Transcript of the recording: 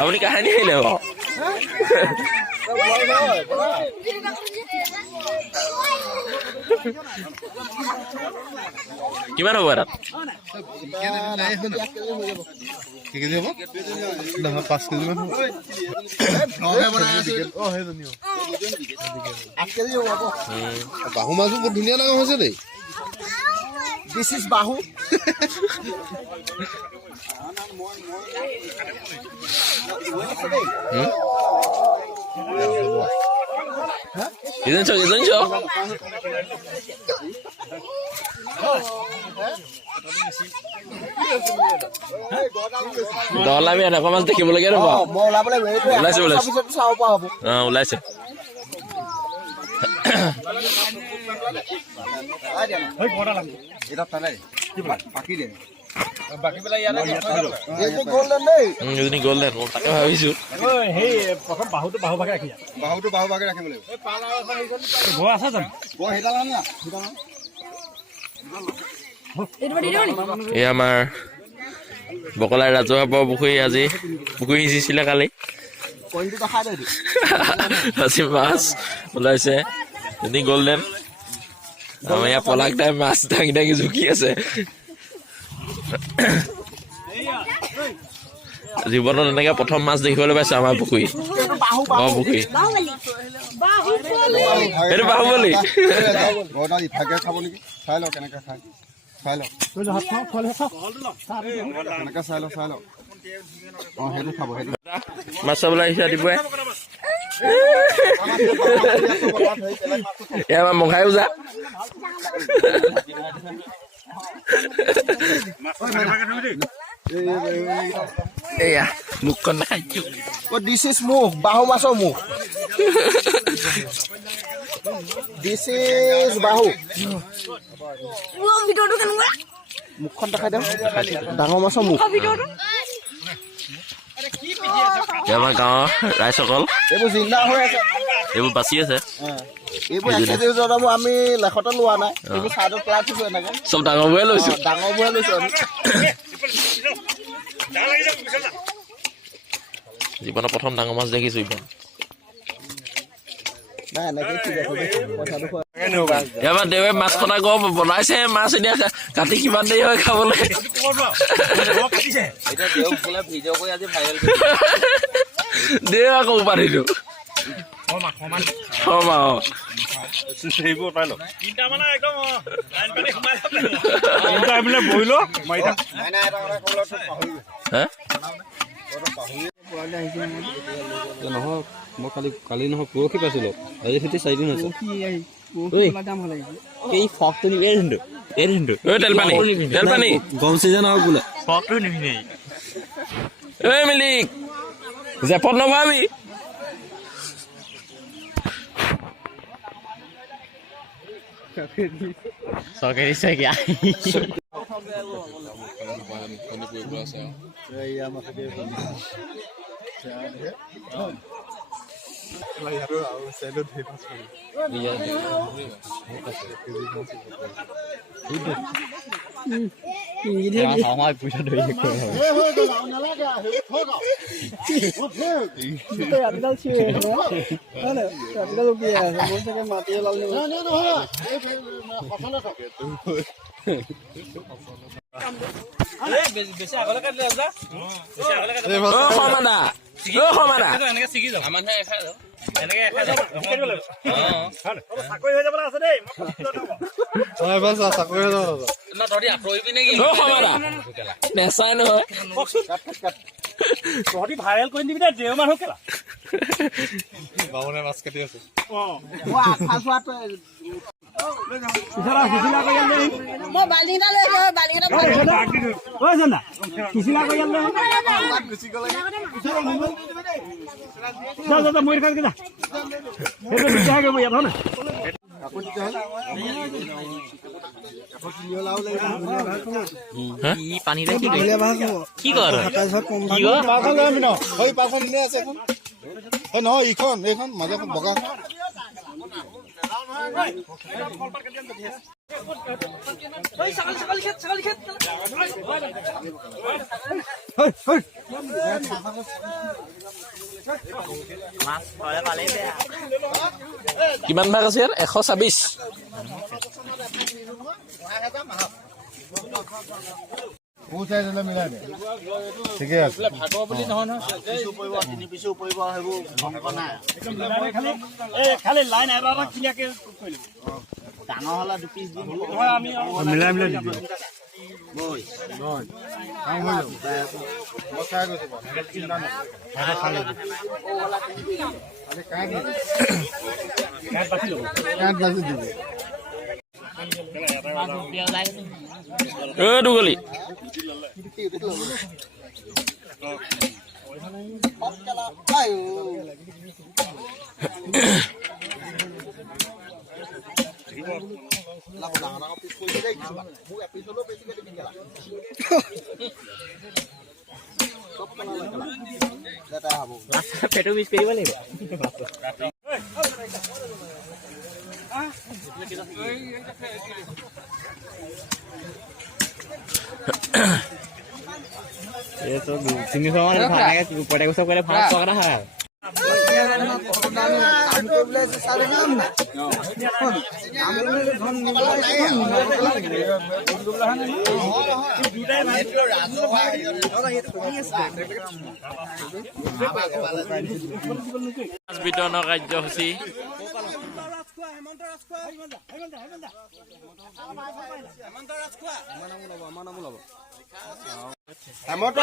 আপুনি কাহানি আহিলে বাৰু কিমান হ'ব তাত বাহু মাছো বহুত ধুনীয়া ডাঙৰ হৈছে দেই This is Bahu. Isn't so? Dollar me ana kamas dekhibole raba Mo olabole wait olaise saw pa hobo olaise hoy goda lam eta tanai ki baki de baki bela yara eto golden nei এজনী golden তাকে ভাবিছো ওই হেই প্ৰথম বাহুটো বাহু ভাগে ৰাখি বাহুটো বাহু ভাগে ৰাখিব লাগিব এই পালা গো আছে জানো গো হেডাল না এই আমাৰ বকলাই ৰাজহুৱা পুখুৰী আজি পুখুৰী সিঁচিছিলে কালি পইণ্টটো দেখাই দে আজি মাছ ওলাইছে এজনী golden আমাৰ ইয়াৰ পলাক টাইম মাছ ডাঙি ডাঙি জুকি আছে জীৱনত এনেকৈ প্ৰথম মাছ দেখিবলৈ পাইছো আমাৰ পুখুৰীত পুখুৰী এইটো বাহুবলী গদা ইফাকে খাব নেকি চাই লওক কেনেকৈ খায় চাই লওক কেনেকৈ চাই লওক অঁ সেইটো খাব সেইটো মাছ চাবলৈ আহিছে ৰাতিপুৱাই এয়া আমাৰ মঘাই ওজা এয়া মুখখন নাখাইছো This is move bahu masuk move This is bahu মুখখন দেখাই দিওঁ ডাঙৰ মাছৰ মুখ আমাৰ গাঁৱৰ ৰাইজসকল এইবোৰ জিন্দা হৈ আছে এইবোৰ বাচি আছে এইবোৰ আমি লেখতে লোৱা নাই এইবোৰ চাইডত পেলাই থৈছো এনেকে চব ডাঙৰবোৰে লৈছো ডাঙৰবোৰে লৈছো আমি জীৱনত প্ৰথম ডাঙৰ মাছ দেখিছো ইমান নাই এনেকে ঠিক আছে পইচাটো এবাৰ দেৱে মাছ কটা গম বনাইছে মাছ এতিয়া কাটি কিমান দেৰি হয় খাবলৈ দেৱ আকৌ উপাধিটো নহয় মই কালি নহয় পৰহি পাইছিলো আজি খেতি 4 দিন হৈছে এই ফকটো নিবি তেল পানী গম চিজন আৰু বোলে ফকটো নিবি এই মিলিক জেপত নভাবি চৰকাৰী চাকিয়া নেচাই নহয় তহঁতি ভাইৰেল কৰি দিবি দে দেও মানুহ কেলা বাবুনে মাছ কাটি আছে পানী কি কৰ নহয় এইখন মাজে বগা কিমান ভাগ আছে ইয়াৰ 126 ঠিকে আছে খালি লাইন এবাৰ ক্লিয়াৰকে কৰিলো ডাঙৰ হলা 2 পিস দিম আমি মিলাই মিলাই দিম দুগলি পেটো মিছ কৰিব লাগিব ये तो 300 মান ভাগে পড়ে গেছে কইলে 500 টাকা হয় বিতৰণৰ কাৰ্যসূচী হেমন্ত